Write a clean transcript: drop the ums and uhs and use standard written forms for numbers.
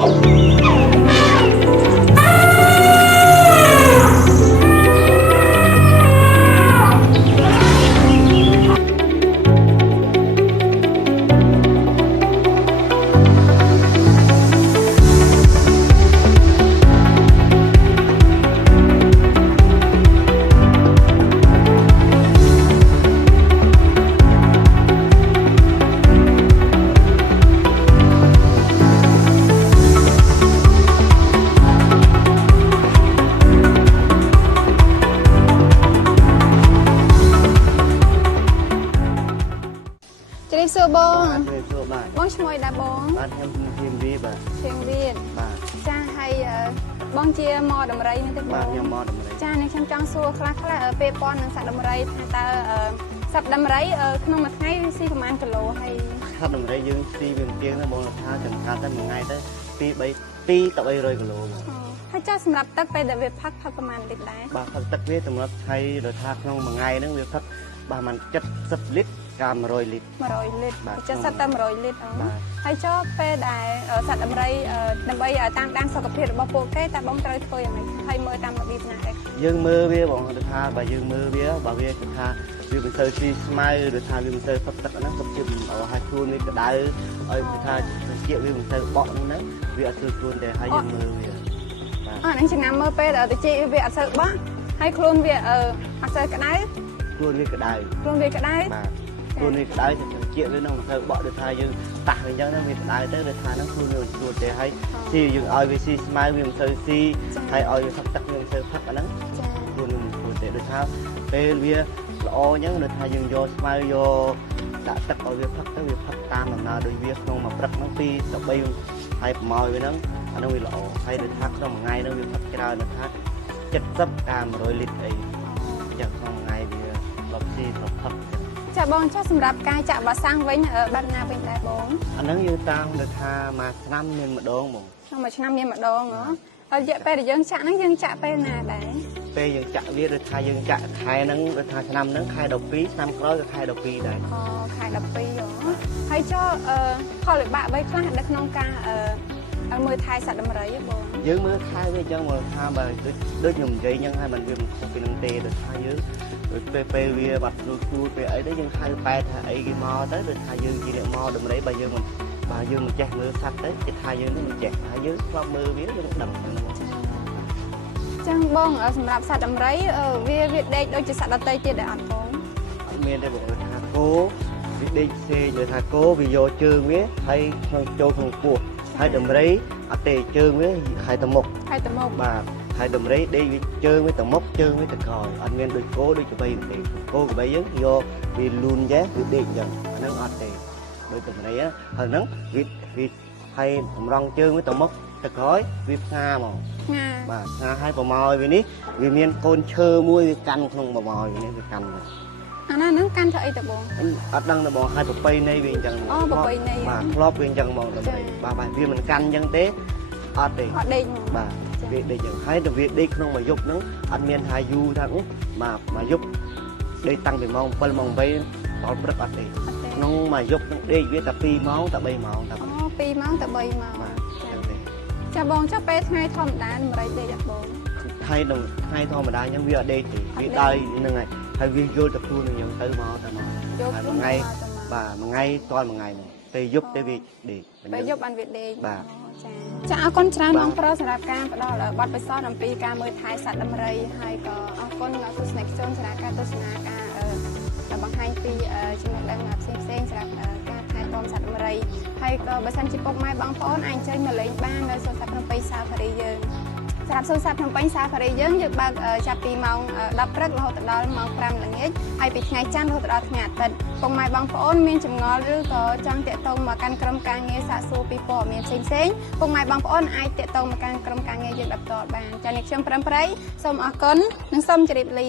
Chị xưa bông bạn bông môi đã bông bạn em thêm vi bà Việt cha hay bông chia mò đầm rây nữa bạn em mò đầm rây cha này trong trong xua khá khá ở pe pon năng sạch đầm rây ta sạch đầm rây không mà ngay si của anh kilo hay sạch đầm rây dương si miền tiếng nó bông là tha chẳng tha tới một ngày tới pi tập ấy rồi kiloให้เจ้าสำหรับตักไปแต่เวทพักประมาณเด็กได้ bàพักตักเวทสำหรับไทยโดยทาក្នុងមួយថ្ងៃហ្នឹងវាផឹកបាទมัน70 ลิตรកាម100 ลิตร100 ลิตรจะสัตว์តែ100 ลิตรហើយចុះពេលដែលសត្វដំរីដើម្បីតាមដានសុខភាពរបស់ពួកគេតែបងត្រូវធ្វើយ៉ាងម៉េចហើយមើលតាមរបៀបណាដែរយើងមើលវាបងទៅថាបើយើងមើលវាបើវាគឺថាវាមិនទៅស៊ីស្មៅឬថាវាមិនទៅផឹកទឹកហ្នឹងសុខភាពឲ្យខ្លួនវាក្តៅឲ្យគឺថាជាវាមិនទៅបក់ហ្នឹងវាអត់ធ្វើខ្លួនទេហើយយើងមើលវាហ្នឹងចំណាំមើលពេលទៅជីវាអត់សូវបោះហើយខ្លួនវាអត់សូវក្តៅខ្លួនវាក្តៅបាទខ្លួនវាក្តៅទៅជាវានឹងទៅបក់ទៅថាយើងតាស់អញ្ចឹងវាក្តៅទៅទៅថាហ្នឹងខ្លួនវាស្រួលទេហើយជីយើងឲ្យវាស៊ីស្មៅវាមិនទៅស៊ីហើយឲ្យវាផឹកទឹកវាមិនទៅផឹកអាហ្នឹងខ្លួនវាមិនស្រួលទេដូចថាពេលវាល្អអញ្ចឹងដូចថាយើងយកស្មៅយកដាក់ទឹកឲ្យវាផឹកទៅវាផឹកតាមដំណើរដូចវាក្នុងមួយព្រឹកហ្នឹង2 ទៅ 3ហើយប្រម៉ោយវាហ្នឹងអាហ្នឹងវាល្អហើយដូចថាក្នុងមួយថ្ងៃហ្នឹងវាផឹកច្រើនដូចថា70 តាម100 លីត្រអីចឹងក្នុងមួយថ្ងៃវាលប់ស៊ីលប់ផឹកចាបងចុះសម្រាប់ការចាក់វ៉ាក់សាំងវិញបាត់ណាវិញដែរបងអាហ្នឹងយើងតាមដូចថាមួយឆ្នាំមានម្ដងបងមួយឆ្នាំមានម្ដងហ៎ហើយរយៈពេលដែលយើងចាក់ហ្នឹងយើងចាក់ពេលណាដែរពេលយើងចាក់វាដូចថាយើងចាក់ខែហ្នឹងដូចថាឆ្នាំហ្នឹងខែ12ឆ្នាំក្រោយក៏ខែ12ដែរខែ12ហ៎ហើយចុះផលវិបាកអ្វីខ្លះនៅក្នុងការមើលថែសត្វដំរីបងយើងមើលថែវាអញ្ចឹងមកថាបើដូចខ្ញុំនិយាយអញ្ចឹងហើយมันវាមិនខុសពីនឹងទេដូចថាយើងដូចពេលវាបាត់ស្រួលពេលអីទៅយើងហៅប៉ែថាអីគេមកទៅដូចថាយើងជាអ្នកមកដំរីបើយើងមិនចេះមើលសត្វទៅគេថាយើងមិនចេះហើយយើងធ្លាប់មើលវាយើងដឹងចឹងបងសម្រាប់សត្វដំរីវាដេកដូចជាសត្វដទៃទៀតដែរអត់បងអត់មានទេបងថាគោវាដេកផ្សេងនិយាយថាគោវាយកជើងវាហើយក្នុងចូលក្នុងពោះហើយដំរីអត់ទេជើងវាហើយទៅមុខបាទហើយដំរីដេកវាជើងវាទៅមុខជើងវាទៅក្រោយអត់មានដូចគោដូចក្របីទេគោក្របីយើងយកវាលូនចេះវាដេកអញ្ចឹងអាហ្នឹងអត់ទេដូចដំរីហើយហ្នឹងវាហើយតម្រង់ជើងវាទៅមុខទៅក្រោយវាផ្ងាហ្មងបាទផ្ងាហើយប្រម៉ោយវានេះវាមានកូនឈើមួយវាកាន់ក្នុងប្រម៉ោយនេះវាកាន់អាហ្នឹងកាន់ធ្វើអីតបងអត់ដឹងតបងហើយប្របីនៃវាអញ្ចឹងប្របីនៃបាទធ្លាប់វាអញ្ចឹងហ្មងដំរីបាទវាមិនកាន់អញ្ចឹងទេអត់ទេអត់ដេកបាទវាដេកយ៉ាងហើយទៅវាដេកក្នុងមួយយប់ហ្នឹងអត់មានថាយូរថាបាទមួយយប់ដេកតាំងពីម៉ោង7ម៉ោង8ដល់ព្រឹកអត់ទេក្នុងមួយយប់ហ្នឹងដេកវាតែ2ម៉ោងតែ3ម៉ោងតែ2ម៉ោងតែ3ម៉ោងបាទចឹងទេចាបងចុះពេលថ្ងៃធម្មតាដំរីដេកអត់បងថ្ងៃធម្មតាអញ្ចឹងវាអត់ដេកទេវាដើរហ្នឹងហើយវាយល់តែខ្លួនអញ្ចឹងទៅមកតែមកហើយមួយថ្ងៃបាទមួយថ្ងៃតមួយថ្ងៃមកពេលយប់ទៅវាដេកពេលយប់បានវាដេកបាទចាអរគុណច្រើនបងប្រុសសម្រាប់ការផ្ដល់បទពិសោធន៍អំពីការមើលថែសត្វដំរីហើយក៏អរគុណទស្សនិកជនសម្រាប់ការទស្សនាការបង្ហាញពីចំណេះដឹងផ្សេងសម្រាប់ការថែទាំសត្វដំរីហើយក៏បើសិនជាពុកម៉ែបងប្អូនអាចអញ្ជើញមកលេងបាននៅសួនសត្វភ្នំពេញសាហ្វារីយើងសម្រាប់សួនសត្វភ្នំពេញសាហ្វារីយើងបើកចាប់ពីម៉ោង10ព្រឹករហូតដល់ម៉ោង5ល្ងាចហើយពីថ្ងៃច័ន្ទរហូតដល់ថ្ងៃអាទិត្យពុកម៉ែបងប្អូនមានចម្ងល់ឬក៏ចង់តាក់ទងមកកាន់ក្រុមការងារសាកសួរពីព័ត៌មានផ្សេងពុកម៉ែបងប្អូនអាចតាក់ទងមកកាន់ក្រុមការងារយើងដោយផ្ទាល់បានចា៎នេះខ្ញុំប្រឹមប្រៃសូមអរគុណនិងសូមជម្រាបលា